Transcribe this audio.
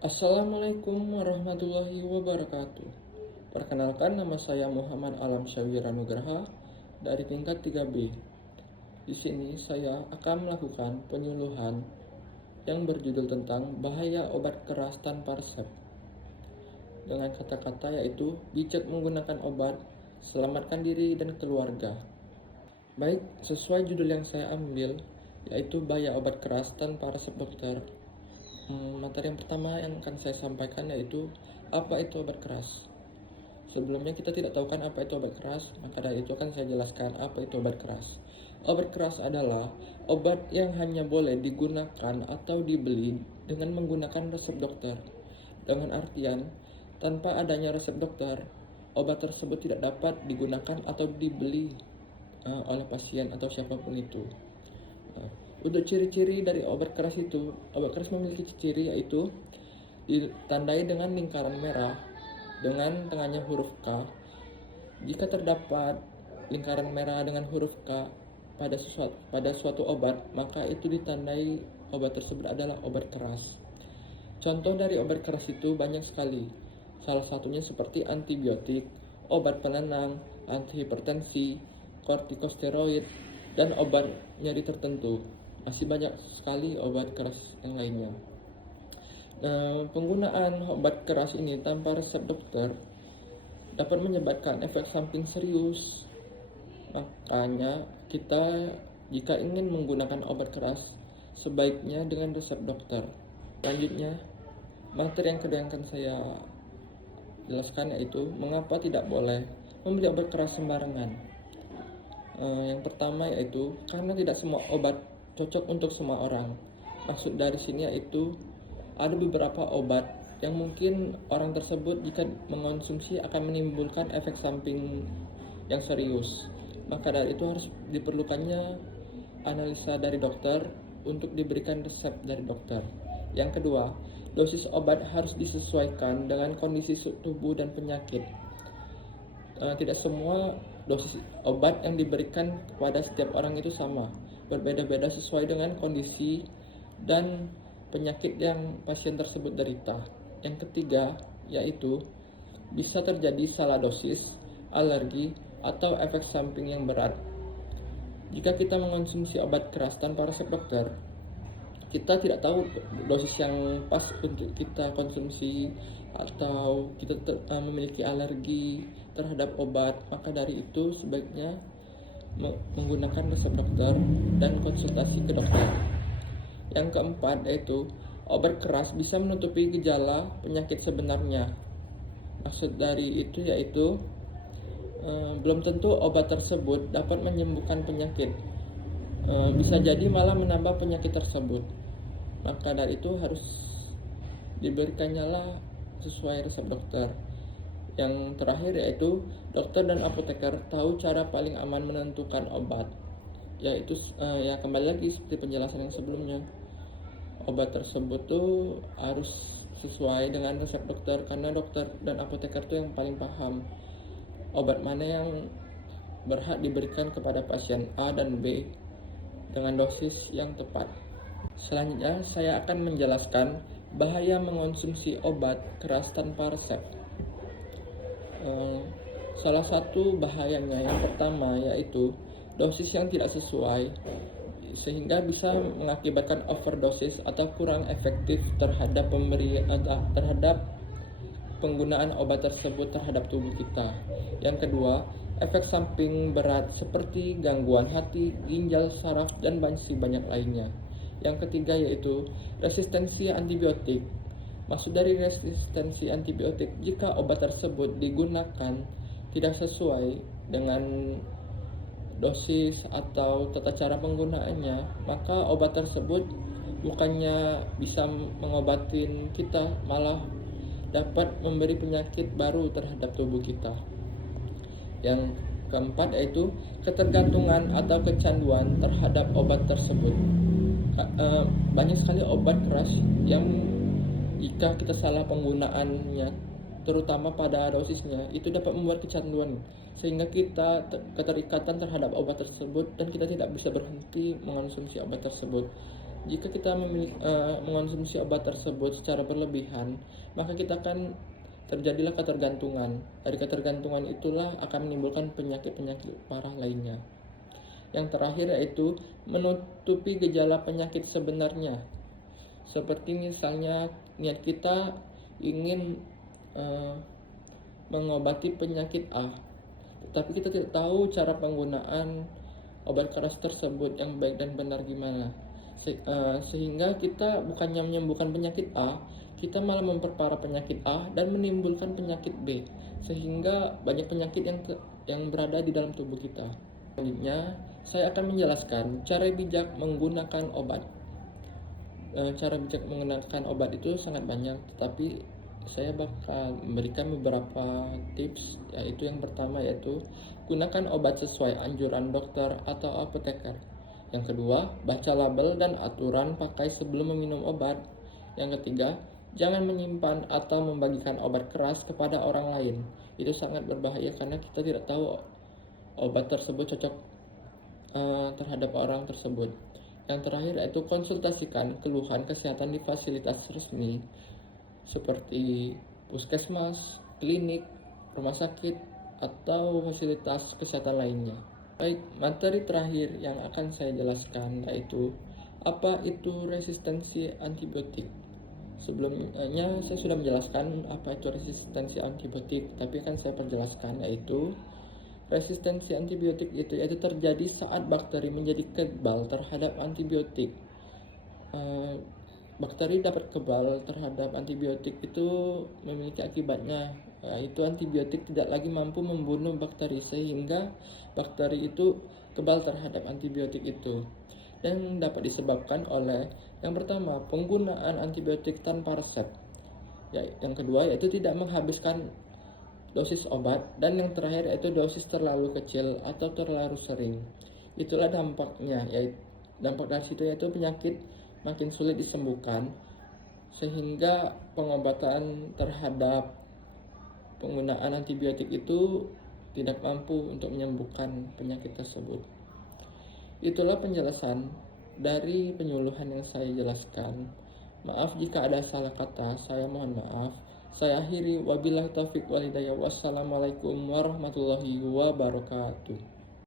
Assalamualaikum warahmatullahi wabarakatuh. Perkenalkan, nama saya Muhammad Alam Syawira Nugraha dari tingkat 3B. Di sini saya akan melakukan penyuluhan yang berjudul tentang bahaya obat keras tanpa resep. Dengan kata-kata yaitu bijak menggunakan obat, selamatkan diri dan keluarga. Baik, sesuai judul yang saya ambil, yaitu bahaya obat keras tanpa resep dokter. Materi yang pertama yang akan saya sampaikan yaitu apa itu obat keras. Sebelumnya kita tidak tahu kan apa itu obat keras, maka dari itu akan saya jelaskan apa itu obat keras. Obat keras adalah obat yang hanya boleh digunakan atau dibeli dengan menggunakan resep dokter. Dengan artian, tanpa adanya resep dokter, obat tersebut tidak dapat digunakan atau dibeli oleh pasien atau siapapun itu. Untuk ciri-ciri dari obat keras itu, obat keras memiliki ciri yaitu ditandai dengan lingkaran merah dengan tengahnya huruf K. Jika terdapat lingkaran merah dengan huruf K pada suatu obat, maka itu ditandai obat tersebut adalah obat keras. Contoh dari obat keras itu banyak sekali. Salah satunya seperti antibiotik, obat penenang, antihipertensi, kortikosteroid, dan obat nyeri tertentu. Masih banyak sekali obat keras yang lainnya. Penggunaan obat keras ini tanpa resep dokter dapat menyebabkan efek samping serius. Makanya kita jika ingin menggunakan obat keras, sebaiknya dengan resep dokter. Selanjutnya, materi yang kedua yang akan saya jelaskan yaitu mengapa tidak boleh membeli obat keras sembarangan. Yang pertama yaitu karena tidak semua obat cocok untuk semua orang. Maksud dari sini yaitu ada beberapa obat yang mungkin orang tersebut jika mengonsumsi akan menimbulkan efek samping yang serius. Maka dari itu harus diperlukannya analisa dari dokter untuk diberikan resep dari dokter. Yang kedua, dosis obat harus disesuaikan dengan kondisi tubuh dan penyakit. Tidak semua dosis obat yang diberikan kepada setiap orang itu sama, berbeda-beda sesuai dengan kondisi dan penyakit yang pasien tersebut derita. Yang ketiga, yaitu bisa terjadi salah dosis, alergi, atau efek samping yang berat. Jika kita mengonsumsi obat keras tanpa resep dokter, kita tidak tahu dosis yang pas untuk kita konsumsi atau kita memiliki alergi terhadap obat. Maka dari itu sebaiknya menggunakan resep dokter dan konsultasi ke dokter. Yang keempat yaitu obat keras bisa menutupi gejala penyakit sebenarnya. Maksud dari itu yaitu belum tentu obat tersebut dapat menyembuhkan penyakit. Bisa jadi malah menambah penyakit tersebut. Maka dari itu harus diberikannya sesuai resep dokter. Yang terakhir yaitu dokter dan apoteker tahu cara paling aman menentukan obat. Yaitu ya kembali lagi seperti penjelasan yang sebelumnya. Obat tersebut tuh harus sesuai dengan resep dokter karena dokter dan apoteker tuh yang paling paham obat mana yang berhak diberikan kepada pasien A dan B dengan dosis yang tepat. Selanjutnya saya akan menjelaskan bahaya mengonsumsi obat keras tanpa resep. Salah satu bahayanya yang pertama yaitu dosis yang tidak sesuai, sehingga bisa mengakibatkan overdosis atau kurang efektif terhadap penggunaan obat tersebut terhadap tubuh kita. Yang kedua, efek samping berat seperti gangguan hati, ginjal, saraf, dan masih banyak lainnya. Yang ketiga yaitu resistensi antibiotik. Maksud dari resistensi antibiotik, jika obat tersebut digunakan tidak sesuai dengan dosis atau tata cara penggunaannya, maka obat tersebut bukannya bisa mengobatin kita, malah dapat memberi penyakit baru terhadap tubuh kita. Yang keempat yaitu ketergantungan atau kecanduan terhadap obat tersebut. Banyak sekali obat keras yang jika kita salah penggunaannya, terutama pada dosisnya, itu dapat membuat kecanduan sehingga kita keterikatan terhadap obat tersebut dan kita tidak bisa berhenti mengonsumsi obat tersebut. Jika kita mengonsumsi obat tersebut secara berlebihan, maka kita akan terjadilah ketergantungan. Dari ketergantungan itulah akan menimbulkan penyakit-penyakit parah lainnya. Yang terakhir yaitu menutupi gejala penyakit sebenarnya. Seperti misalnya niat kita ingin mengobati penyakit A, tapi kita tidak tahu cara penggunaan obat keras tersebut yang baik dan benar gimana. Sehingga kita bukannya menyembuhkan penyakit A, kita malah memperparah penyakit A dan menimbulkan penyakit B, sehingga banyak penyakit yang berada di dalam tubuh kita. Selanjutnya, saya akan menjelaskan cara bijak menggunakan obat. Cara bijak menggunakan obat itu sangat banyak, tetapi saya bakal memberikan beberapa tips, yaitu yang pertama yaitu gunakan obat sesuai anjuran dokter atau apoteker. Yang kedua, baca label dan aturan pakai sebelum meminum obat. Yang ketiga, jangan menyimpan atau membagikan obat keras kepada orang lain. Itu sangat berbahaya karena kita tidak tahu obat tersebut cocok terhadap orang tersebut. Yang terakhir yaitu konsultasikan keluhan kesehatan di fasilitas resmi seperti puskesmas, klinik, rumah sakit, atau fasilitas kesehatan lainnya. Baik, materi terakhir yang akan saya jelaskan yaitu apa itu resistensi antibiotik. Sebelumnya saya sudah menjelaskan apa itu resistensi antibiotik, tapi akan saya perjelaskan yaitu resistensi antibiotik yaitu terjadi saat bakteri menjadi kebal terhadap antibiotik. Bakteri dapat kebal terhadap antibiotik itu memiliki akibatnya, yaitu antibiotik tidak lagi mampu membunuh bakteri sehingga bakteri itu kebal terhadap antibiotik itu. Dan dapat disebabkan oleh yang pertama, penggunaan antibiotik tanpa resep. Yang kedua yaitu tidak menghabiskan dosis obat, dan yang terakhir yaitu dosis terlalu kecil atau terlalu sering. Itulah dampaknya, yaitu dampak dari situ yaitu penyakit makin sulit disembuhkan, sehingga pengobatan terhadap penggunaan antibiotik itu tidak mampu untuk menyembuhkan penyakit tersebut. Itulah penjelasan dari penyuluhan yang saya jelaskan. Maaf jika ada salah kata, saya mohon maaf. Saya akhiri, wabillahi taufiq wal hidayah. Wassalamualaikum warahmatullahi wabarakatuh.